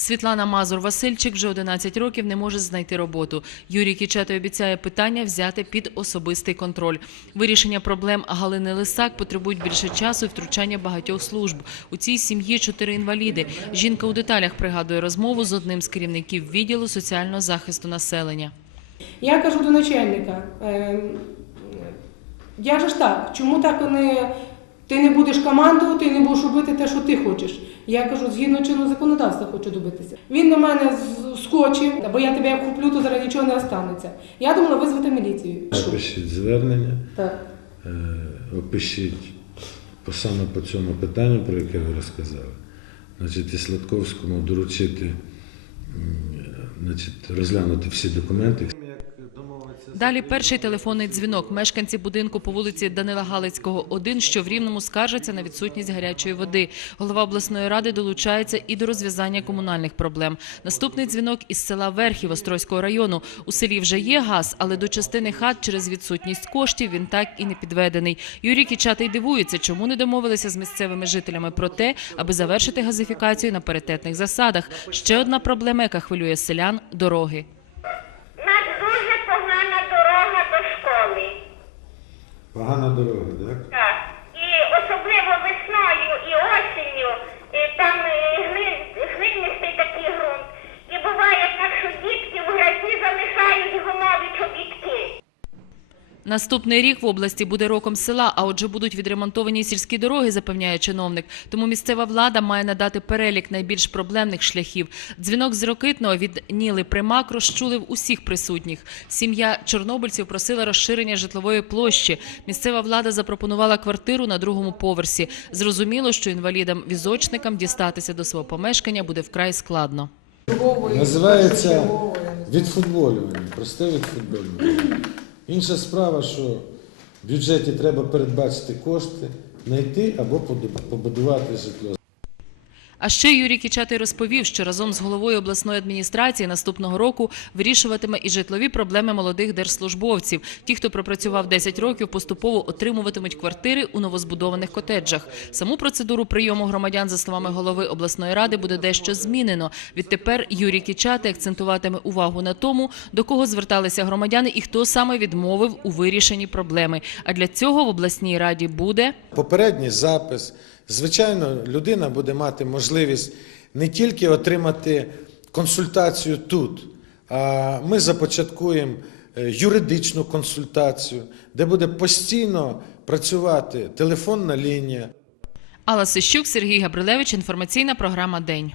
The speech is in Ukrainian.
Світлана Мазур Васильчик вже 11 років не може знайти роботу. Юрій Кічато обіцяє питання взяти під особистий контроль. Вирішення проблем Галини Лисак потребують більше часу і втручання багатьох служб. У цій сім'ї чотири інваліди. Жінка у деталях пригадує розмову з одним з керівників відділу соціального захисту населення. Я кажу до начальника, е, як же ж так? Чому так не, ти не будеш командувати і не будеш робити те, що ти хочеш? Я кажу, згідно чинного законодавства хочу добитися. Він на мене скочив, бо я тебе як куплю, то зараз нічого не останеться. Я думала визвати міліцію. Напишіть звернення, Так. е, опишіть по саме по цьому питанню, про яке ви розказали. Значить, і Сладковському доручити значить, розглянути всі документи. Далі перший телефонний дзвінок. Мешканці будинку по вулиці Данила Галицького, 1, що в Рівному скаржаться на відсутність гарячої води. Голова обласної ради долучається і до розв'язання комунальних проблем. Наступний дзвінок із села Верхів Острозького району. У селі вже є газ, але до частини хат через відсутність коштів він так і не підведений. Юрій Кічатий дивується, чому не домовилися з місцевими жителями про те, аби завершити газифікацію на паритетних засадах. Ще одна проблема, яка хвилює селян – дороги. У нас дуже погана дорога до школи. Погана дорога, так? Наступний рік в області буде роком села, а отже будуть відремонтовані сільські дороги, запевняє чиновник. Тому місцева влада має надати перелік найбільш проблемних шляхів. Дзвінок з Рокитного від Ніли Примак розчулив усіх присутніх. Сім'я чорнобильців просила розширення житлової площі. Місцева влада запропонувала квартиру на другому поверсі. Зрозуміло, що інвалідам-візочникам дістатися до свого помешкання буде вкрай складно. Називається відфутболювання, просте відфутболювання. Інша справа, що в бюджеті треба передбачити кошти, знайти або побудувати житло. А ще Юрій Кічатий розповів, що разом з головою обласної адміністрації наступного року вирішуватиме і житлові проблеми молодих держслужбовців. Ті, хто пропрацював 10 років, поступово отримуватимуть квартири у новозбудованих котеджах. Саму процедуру прийому громадян, за словами голови обласної ради, буде дещо змінено. Відтепер Юрій Кічатий акцентуватиме увагу на тому, до кого зверталися громадяни і хто саме відмовив у вирішенні проблеми. А для цього в обласній раді буде Попередній запис. Звичайно, людина буде мати можливість не тільки отримати консультацію тут, а ми започаткуємо е, юридичну консультацію, де буде постійно працювати телефонна лінія. Алла Сищук, Сергій Габрилевич. Інформаційна програма День.